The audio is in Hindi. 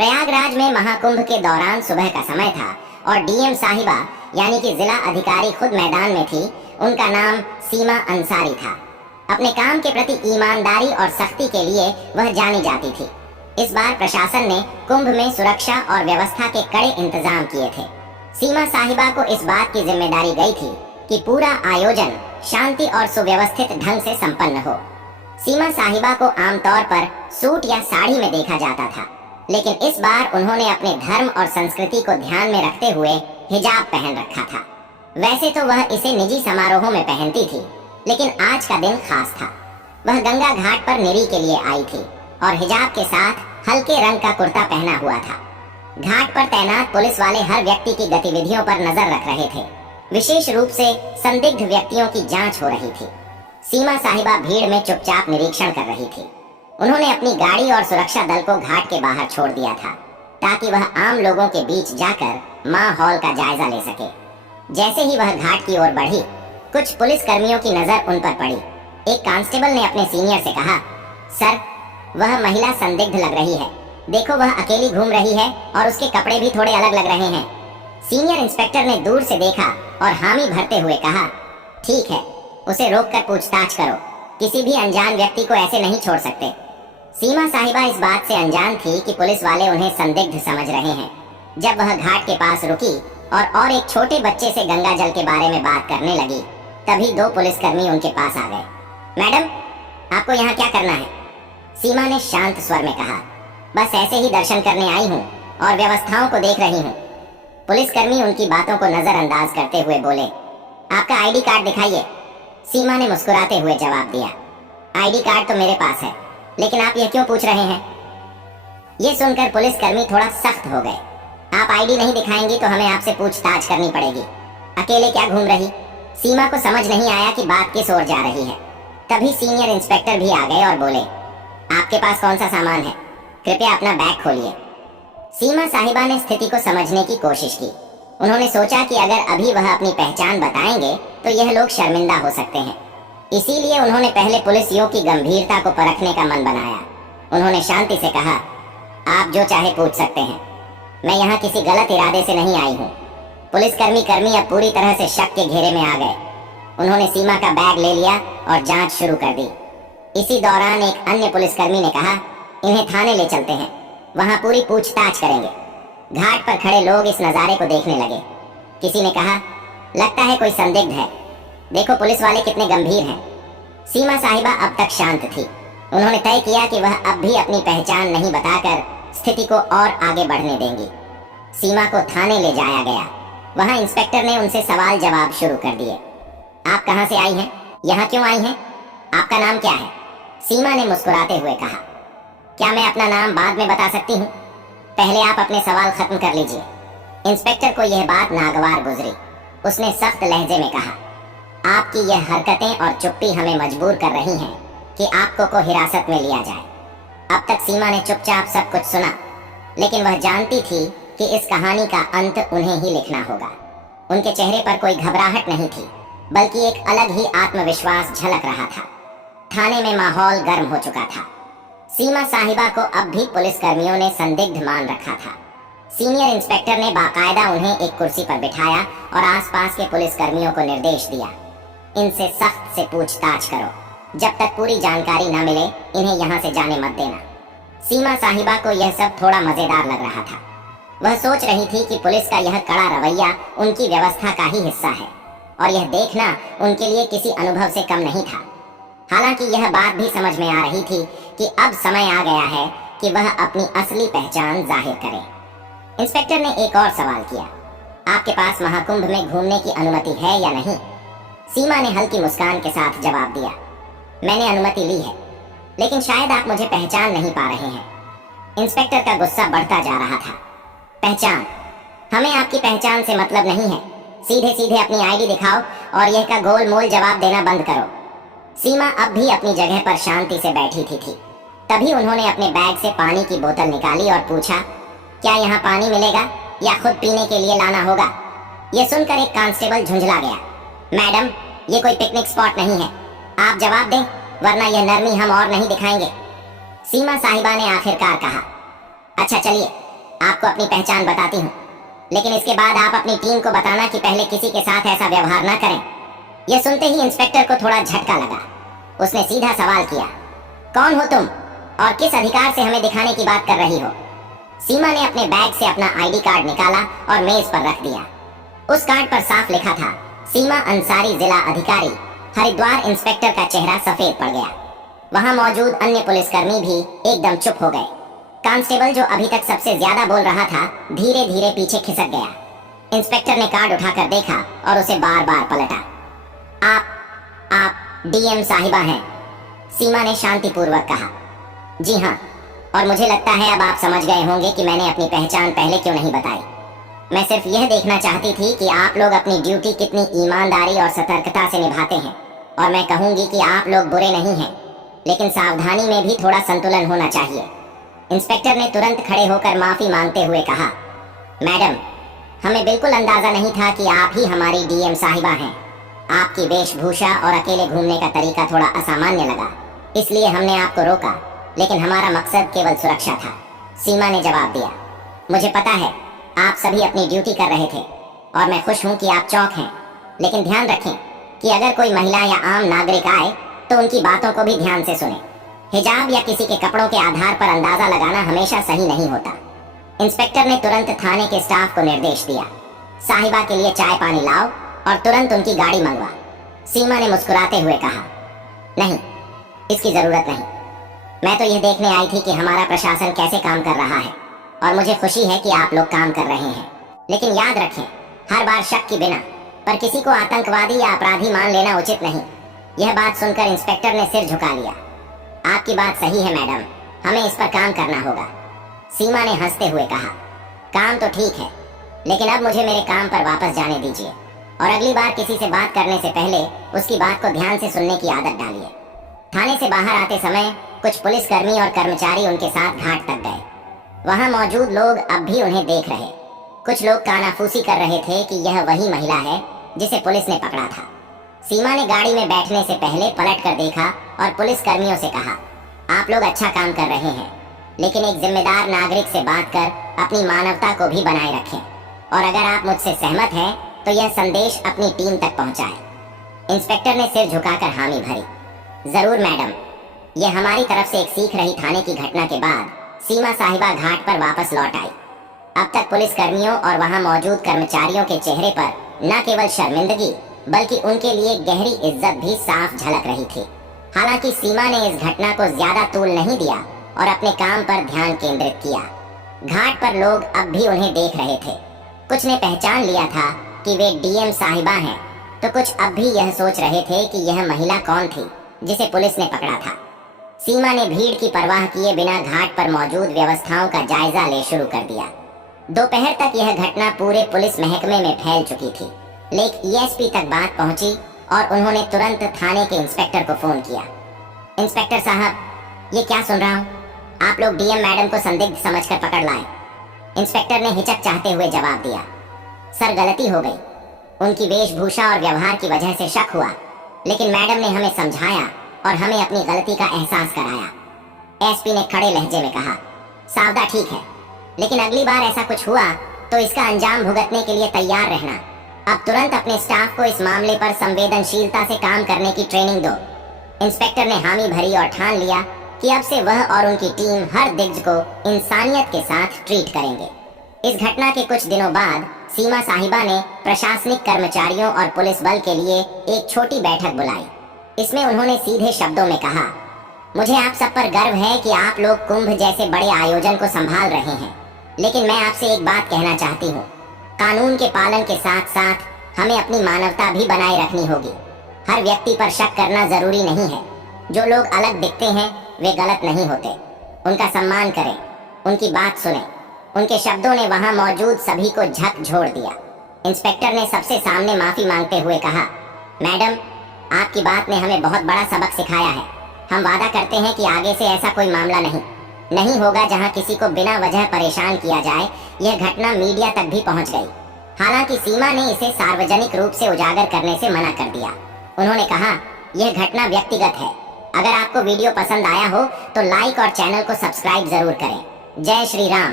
प्रयागराज में महाकुंभ के दौरान सुबह का समय था और डीएम साहिबा यानी कि जिला अधिकारी खुद मैदान में थी। उनका नाम सीमा अंसारी था। अपने काम के प्रति ईमानदारी और सख्ती के लिए वह जानी जाती थी। इस बार प्रशासन ने कुंभ में सुरक्षा और व्यवस्था के कड़े इंतजाम किए थे। सीमा साहिबा को इस बात की जिम्मेदारी गई थी कि पूरा आयोजन शांति और सुव्यवस्थित ढंग से संपन्न हो। सीमा साहिबा को आमतौर पर सूट या साड़ी में देखा जाता था, लेकिन इस बार उन्होंने अपने धर्म और संस्कृति को ध्यान में रखते हुए हिजाब पहन रखा था। वैसे तो वह इसे निजी समारोहों में पहनती थी, लेकिन आज का दिन खास था। वह गंगा घाट पर निरी के लिए आई थी और हिजाब के साथ हल्के रंग का कुर्ता पहना हुआ था। घाट पर तैनात पुलिस वाले हर व्यक्ति की गतिविधियों पर नजर रख रहे थे। विशेष रूप से संदिग्ध व्यक्तियों की जांच हो रही थी। सीमा साहिबा भीड़ में चुपचाप निरीक्षण कर रही थी। उन्होंने अपनी गाड़ी और सुरक्षा दल को घाट के बाहर छोड़ दिया था, ताकि वह आम लोगों के बीच जाकर माहौल का जायजा ले सके। जैसे ही वह घाट की ओर बढ़ी, कुछ पुलिस कर्मियों की नजर उन पर पड़ी। एक कांस्टेबल ने अपने सीनियर से कहा, सर, वह महिला संदिग्ध लग रही है। देखो, वह अकेली घूम रही है और उसके कपड़े भी थोड़े अलग लग रहे हैं। सीनियर इंस्पेक्टर ने दूर से देखा और हामी भरते हुए कहा, ठीक है, उसे रोककर पूछताछ करो। किसी भी अनजान व्यक्ति को ऐसे नहीं छोड़ सकते। सीमा साहिबा इस बात से अनजान थी कि पुलिस वाले उन्हें संदिग्ध समझ रहे हैं। जब वह घाट के पास रुकी और एक छोटे बच्चे से गंगा जल के बारे में बात करने लगी, तभी दो पुलिसकर्मी उनके पास आ गए। मैडम, आपको यहाँ क्या करना है? सीमा ने शांत स्वर में कहा, बस ऐसे ही दर्शन करने आई हूँ और व्यवस्थाओं को देख रही हूँ। पुलिसकर्मी उनकी बातों को नजरअंदाज करते हुए बोले, आपका आईडी कार्ड दिखाइए। सीमा ने मुस्कुराते हुए जवाब दिया, आईडी कार्ड तो मेरे पास है, लेकिन आप यह क्यों पूछ रहे हैं? ये सुनकर पुलिसकर्मी थोड़ा सख्त हो गए। आप आईडी नहीं दिखाएंगी तो हमें आपसे पूछताछ करनी पड़ेगी। अकेले क्या घूम रही? सीमा को समझ नहीं आया कि बात किस ओर जा रही है। तभी सीनियर इंस्पेक्टर भी आ गए और बोले, आपके पास कौन सा सामान है? कृपया अपना बैग खोलिए। सीमा साहिबा ने स्थिति को समझने की कोशिश की। उन्होंने सोचा कि अगर अभी वह अपनी पहचान बताएंगे तो यह लोग शर्मिंदा हो सकते हैं। इसीलिए उन्होंने पहले पुलिसियों की गंभीरता को परखने का मन बनाया। उन्होंने शांति से कहा, आप जो चाहे पूछ सकते हैं। मैं यहाँ किसी गलत इरादे से नहीं आई हूँ। पुलिसकर्मी अब पूरी तरह से शक के घेरे में आ गए। उन्होंने सीमा का बैग ले लिया और जांच शुरू कर दी। इसी दौरान एक अन्य पुलिसकर्मी ने कहा, इन्हें थाने ले चलते हैं, वहाँ पूरी पूछताछ करेंगे। घाट पर खड़े लोग इस नज़ारे को देखने लगे। किसी ने कहा, लगता है कोई संदिग्ध है। देखो पुलिस वाले कितने गंभीर हैं। सीमा साहिबा अब तक शांत थी। उन्होंने तय किया कि वह अब भी अपनी पहचान नहीं बताकर स्थिति को और आगे बढ़ने देंगी। सीमा को थाने ले जाया गया। वहां इंस्पेक्टर ने उनसे सवाल जवाब शुरू कर दिए। आप कहां से आई हैं? यहाँ क्यों आई हैं? आपका नाम क्या है? सीमा ने मुस्कुराते हुए कहा, क्या मैं अपना नाम बाद में बता सकती हूँ? पहले आप अपने सवाल खत्म कर लीजिए। इंस्पेक्टर को यह बात नागवार गुजरी। उसने सख्त लहजे में कहा, आपकी यह हरकतें और चुप्पी हमें मजबूर कर रही हैं कि आपको को हिरासत में लिया जाए। अब तक सीमा ने चुपचाप सब कुछ सुना, लेकिन वह जानती थी कि इस कहानी का अंत उन्हें ही लिखना होगा। उनके चेहरे पर कोई घबराहट नहीं थी, बल्कि एक अलग ही आत्मविश्वास झलक रहा था। थाने में माहौल गर्म हो चुका था। सीमा साहिबा को अब भी पुलिसकर्मियों ने संदिग्ध मान रखा था। सीनियर इंस्पेक्टर ने बाकायदा उन्हें एक कुर्सी पर बिठाया और आसपास के पुलिसकर्मियों को निर्देश दिया, इनसे सख्त से पूछताछ करो। जब तक पूरी जानकारी न मिले इन्हें यहाँ से जाने मत देना। सीमा साहिबा को यह सब थोड़ा मजेदार लग रहा था। वह सोच रही थी कि पुलिस का यह कड़ा रवैया उनकी व्यवस्था का ही हिस्सा है और यह देखना उनके लिए किसी अनुभव से कम नहीं था। हालांकि यह बात भी समझ में आ रही थी कि अब समय आ गया है कि वह अपनी असली पहचान जाहिर करे। इंस्पेक्टर ने एक और सवाल किया, आपके पास महाकुंभ में घूमने की अनुमति है या नहीं? सीमा ने हल्की मुस्कान के साथ जवाब दिया, मैंने अनुमति ली है, लेकिन शायद आप मुझे पहचान नहीं पा रहे हैं। इंस्पेक्टर का गुस्सा बढ़ता जा रहा था। पहचान? हमें आपकी पहचान से मतलब नहीं है। सीधे सीधे अपनी आईडी दिखाओ और यह का गोल मोल जवाब देना बंद करो। सीमा अब भी अपनी जगह पर शांति से बैठी थी। तभी उन्होंने अपने बैग से पानी की बोतल निकाली और पूछा, क्या यहाँ पानी मिलेगा या खुद पीने के लिए लाना होगा? यह सुनकर एक कांस्टेबल झुंझला गया। मैडम, ये कोई पिकनिक स्पॉट नहीं है, आप जवाब दें, वरना यह नरमी हम और नहीं दिखाएंगे। सीमा साहिबा ने आखिरकार कहा, अच्छा चलिए, आपको अपनी पहचान बताती हूँ, लेकिन इसके बाद आप अपनी टीम को बताना कि पहले किसी के साथ ऐसा व्यवहार ना करें। यह सुनते ही इंस्पेक्टर को थोड़ा झटका लगा। उसने सीधा सवाल किया, कौन हो तुम और किस अधिकार से हमें दिखाने की बात कर रही हो? सीमा ने अपने बैग से अपना आईडी कार्ड निकाला और मेज पर रख दिया। उस कार्ड पर साफ लिखा था, सीमा अंसारी, जिला अधिकारी, हरिद्वार। इंस्पेक्टर का चेहरा सफेद पड़ गया। वहां मौजूद अन्य पुलिसकर्मी भी एकदम चुप हो गए। कांस्टेबल, जो अभी तक सबसे ज्यादा बोल रहा था, धीरे धीरे पीछे खिसक गया। इंस्पेक्टर ने कार्ड उठाकर देखा और उसे बार बार पलटा। आप डीएम साहिबा हैं, सीमा ने शांतिपूर्वक कहा। जी हाँ, और मुझे लगता है अब आप समझ गए होंगे कि मैंने अपनी पहचान पहले क्यों नहीं बताई। मैं सिर्फ यह देखना चाहती थी कि आप लोग अपनी ड्यूटी कितनी ईमानदारी और सतर्कता से निभाते हैं। और मैं कहूंगी कि आप लोग बुरे नहीं हैं, लेकिन सावधानी में भी थोड़ा संतुलन होना चाहिए। इंस्पेक्टर ने तुरंत खड़े होकर माफी मांगते हुए कहा, मैडम, हमें बिल्कुल अंदाजा नहीं था कि आप ही हमारी डीएम साहिबा हैं। आपकी वेशभूषा और अकेले घूमने का तरीका थोड़ा असामान्य लगा, इसलिए हमने आपको रोका, लेकिन हमारा मकसद केवल सुरक्षा था। सीमा ने जवाब दिया, मुझे पता है आप सभी अपनी ड्यूटी कर रहे थे और मैं खुश हूं कि आप चौक हैं, लेकिन ध्यान रखें कि अगर कोई महिला या आम नागरिक आए तो उनकी बातों को भी ध्यान से सुनें। हिजाब या किसी के कपड़ों के आधार पर अंदाजा लगाना हमेशा सही नहीं होता। इंस्पेक्टर ने तुरंत थाने के स्टाफ को निर्देश दिया, साहिबा के लिए चाय पानी लाओ और तुरंत उनकी गाड़ी मंगवा। सीमा ने मुस्कुराते हुए कहा, नहीं, इसकी जरूरत नहीं। मैं तो यह देखने आई थी कि हमारा प्रशासन कैसे काम कर रहा है और मुझे खुशी है कि आप लोग काम कर रहे हैं। लेकिन याद रखें, हर बार शक के बिना पर किसी को आतंकवादी या अपराधी मान लेना उचित नहीं। यह बात सुनकर इंस्पेक्टर ने सिर झुका लिया। आपकी बात सही है मैडम, हमें इस पर काम करना होगा। सीमा ने हंसते हुए कहा, काम तो ठीक है, लेकिन अब मुझे मेरे काम पर वापस जाने दीजिए और अगली बार किसी से बात करने से पहले उसकी बात को ध्यान से सुनने की आदत डालिए। थाने से बाहर आते समय कुछ पुलिसकर्मी और कर्मचारी उनके साथ घाट तक गए। वहां मौजूद लोग अब भी उन्हें देख रहे। कुछ लोग कानाफूसी कर रहे थे कि यह वही महिला है जिसे पुलिस ने पकड़ा था। सीमा ने गाड़ी में बैठने से पहले पलट कर देखा और पुलिसकर्मियों से कहा, आप लोग अच्छा काम कर रहे हैं, लेकिन एक जिम्मेदार नागरिक से बात कर अपनी मानवता को भी बनाए रखें और अगर आप मुझसे सहमत हैं तो यह संदेश अपनी टीम तक पहुंचाएं। इंस्पेक्टर ने सिर झुकाकर हामी भरी। जरूर मैडम। यह हमारी तरफ से एक सीख रही। थाने की घटना के बाद सीमा साहिबा घाट पर वापस लौट आई। अब तक पुलिसकर्मियों और वहां मौजूद कर्मचारियों के चेहरे पर न केवल शर्मिंदगी बल्कि उनके लिए गहरी इज्जत भी साफ झलक रही थी। हालांकि सीमा ने इस घटना को ज्यादा तूल नहीं दिया और अपने काम पर ध्यान केंद्रित किया। घाट पर लोग अब भी उन्हें देख रहे थे। कुछ ने पहचान लिया था कि वे डीएम साहिबा हैं, तो कुछ अब भी यह सोच रहे थे कि यह महिला कौन थी जिसे पुलिस ने पकड़ा था। सीमा ने भीड़ की परवाह किए बिना घाट पर मौजूद व्यवस्थाओं का जायजा ले शुरू कर दिया। दोपहर तक यह घटना पूरे पुलिस महकमे में फैल चुकी थी। लेकिन ईएसपी तक बात पहुंची और उन्होंने तुरंत थाने के इंस्पेक्टर को फोन किया। इंस्पेक्टर साहब, ये क्या सुन रहा हूँ? आप लोग डीएम मैडम को संदिग्ध समझकर पकड़ लाए। इंस्पेक्टर ने हिचक चाहते हुए जवाब दिया, सर गलती हो गई। उनकी वेशभूषा और व्यवहार की वजह से शक हुआ, लेकिन मैडम ने हमें समझाया और हमें अपनी गलती का एहसास कराया। एसपी ने खड़े लहजे में कहा, सावधा ठीक है, लेकिन अगली बार ऐसा कुछ हुआ तो इसका अंजाम भुगतने के लिए तैयार रहना। अब तुरंत अपने स्टाफ को इस मामले पर संवेदनशीलता से काम करने की ट्रेनिंग दो। इंस्पेक्टर ने हामी भरी और ठान लिया कि अब से वह और उनकी टीम हर दिग्गज को इंसानियत के साथ ट्रीट करेंगे। इस घटना के कुछ दिनों बाद सीमा साहिबा ने प्रशासनिक कर्मचारियों और पुलिस बल के लिए एक छोटी बैठक बुलाई। इसमें उन्होंने सीधे शब्दों में कहा, मुझे आप सब पर गर्व है कि आप लोग कुंभ जैसे बड़े आयोजन को संभाल रहे हैं, लेकिन मैं आपसे एक बात कहना चाहती हूँ, कानून के पालन के साथ साथ हमें अपनी मानवता भी बनाए रखनी होगी। हर व्यक्ति पर शक करना जरूरी नहीं है। जो लोग अलग दिखते हैं वे गलत नहीं होते। उनका सम्मान करें, उनकी बात सुनें। उनके शब्दों ने वहां मौजूद सभी को झकझोर दिया। इंस्पेक्टर ने सबसे सामने माफी मांगते हुए कहा, मैडम, आपकी बात ने हमें बहुत बड़ा सबक सिखाया है। हम वादा करते हैं कि आगे से ऐसा कोई मामला नहीं होगा जहां किसी को बिना वजह परेशान किया जाए। यह घटना मीडिया तक भी पहुंच गई। हालांकि सीमा ने इसे सार्वजनिक रूप से उजागर करने से मना कर दिया। उन्होंने कहा, यह घटना व्यक्तिगत है। अगर आपको वीडियो पसंद आया हो तो लाइक और चैनल को सब्सक्राइब जरूर करें। जय श्री राम।